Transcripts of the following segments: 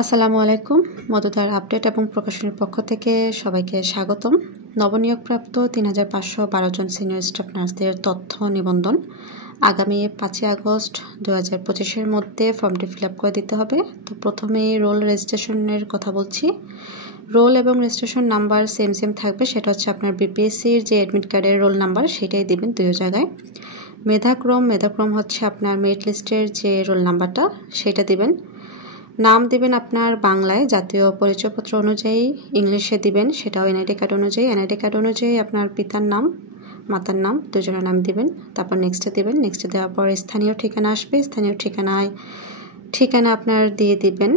আসসালামু আলাইকুম। মধুধার আপডেট এবং প্রকাশনের পক্ষ থেকে সবাইকে স্বাগতম। নবনিয়োগপ্রাপ্ত ৩৫১২ জন সিনিয়র স্টাফ নার্সদের তথ্য নিবন্ধন আগামী ৫ই আগস্ট ২০২৫-এর মধ্যে ফর্মটি ফিল আপ করে দিতে হবে। তো প্রথমেই রোল রেজিস্ট্রেশনের কথা বলছি। রোল এবং রেজিস্ট্রেশন নাম্বার সেম থাকবে, সেটা হচ্ছে আপনার বিপিএসসির যে অ্যাডমিট কার্ডের রোল নাম্বার সেটাই দিবেন দুই জায়গায়। মেধাক্রম হচ্ছে আপনার মেরিট লিস্টের যে রোল নাম্বারটা সেটা দিবেন। নাম দিবেন আপনার বাংলায় জাতীয় পরিচয়পত্র অনুযায়ী, ইংলিশে দিবেন সেটাও এনআইডি কার্ড অনুযায়ী। এনআইডি কার্ড অনুযায়ী আপনার পিতার নাম, মাতার নাম, দুজনের নাম দিবেন। তারপর নেক্সটে দিবেন। নেক্সটে দেওয়ার পর স্থানীয় ঠিকানা আসবে, স্থানীয় ঠিকানা আপনার দিয়ে দিবেন।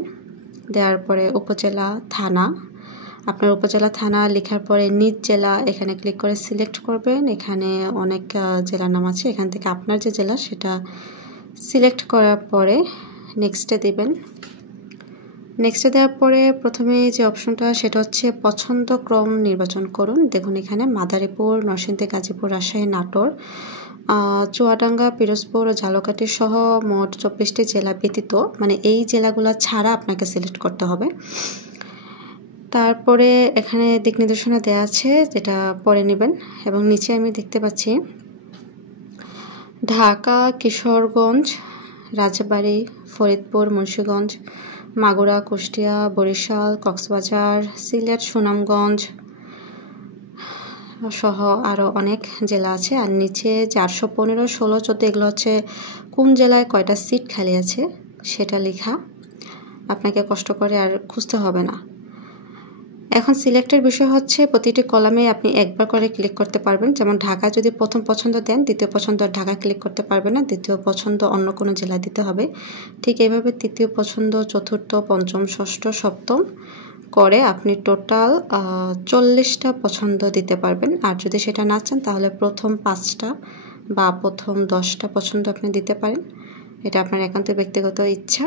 দেওয়ার পরে উপজেলা, থানা, আপনার উপজেলা থানা লেখার পরে নিজ জেলা এখানে ক্লিক করে সিলেক্ট করবেন। এখানে অনেক জেলার নাম আছে, এখান থেকে আপনার যে জেলা সেটা সিলেক্ট করার পরে নেক্সটে দিবেন। নেক্সটে দেওয়ার পরে প্রথমে যে অপশনটা সেটা হচ্ছে পছন্দ ক্রম নির্বাচন করুন। দেখুন এখানে মাদারীপুর, নরসিংদী, গাজীপুর, রাজশাহী, নাটোর, চুয়াডাঙ্গা, পিরোজপুর ও ঝালকাঠি সহ মোট 24টি জেলা ব্যতীত, মানে এই জেলাগুলো ছাড়া আপনাকে সিলেক্ট করতে হবে। তারপরে এখানে দিক নির্দেশনা দেওয়া আছে, যেটা পরে নেবেন। এবং নিচে আমি দেখতে পাচ্ছি ঢাকা, কিশোরগঞ্জ, রাজবাড়ী, ফরিদপুর, মুন্সিগঞ্জ, মাগুরা, কুষ্টিয়া, বরিশাল, কক্সবাজার, সিলেট, সুনামগঞ্জ সহ আরও অনেক জেলা আছে। আর নিচে 415, 16, 14 এগুলো হচ্ছে কোন জেলায় কয়টা সিট খালি আছে সেটা লেখা, আপনাকে কষ্ট করে আর খুঁজতে হবে না। এখন সিলেক্টের বিষয় হচ্ছে প্রতিটি কলামে আপনি একবার করে ক্লিক করতে পারবেন। যেমন ঢাকা যদি প্রথম পছন্দ দেন, দ্বিতীয় পছন্দ ঢাকা ক্লিক করতে পারবেন না, দ্বিতীয় পছন্দ অন্য কোনো জেলা দিতে হবে। ঠিক এইভাবে তৃতীয় পছন্দ, চতুর্থ, পঞ্চম, ষষ্ঠ, সপ্তম করে আপনি টোটাল 40টা পছন্দ দিতে পারবেন। আর যদি সেটা না চান তাহলে প্রথম 5টা বা প্রথম 10টা পছন্দ আপনি দিতে পারেন, এটা আপনার একান্ত ব্যক্তিগত ইচ্ছা।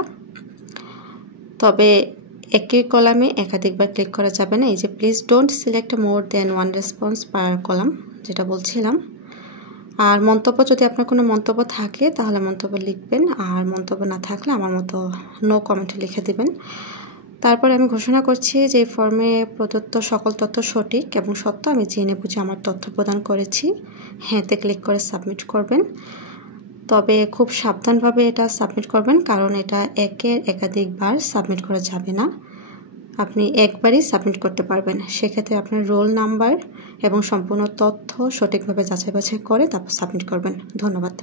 তবে একই কলামে একাধিকবার ক্লিক করা যাবে না। এই যে please don't select more than one response per column, যেটা বলছিলাম। আর মন্তব্য, যদি আপনার কোনো মন্তব্য থাকে তাহলে মন্তব্য লিখবেন, আর মন্তব্য না থাকলে আমার মতো নো কমেন্টে লিখে দিবেন। তারপরে আমি ঘোষণা করছি যে ফর্মে প্রদত্ত সকল তথ্য সঠিক এবং সত্য আমি জেনে বুঝে আমার তথ্য প্রদান করেছি, হ্যাঁতে ক্লিক করে সাবমিট করবেন। তবে খুব সাবধানভাবে এটা সাবমিট করবেন, কারণ এটা একাধিকবার সাবমিট করা যাবে না, আপনি একবারই সাবমিট করতে পারবেন। সেক্ষেত্রে আপনার রোল নাম্বার এবং সম্পূর্ণ তথ্য সঠিকভাবে যাচাই বাছাই করে তারপর সাবমিট করবেন। ধন্যবাদ।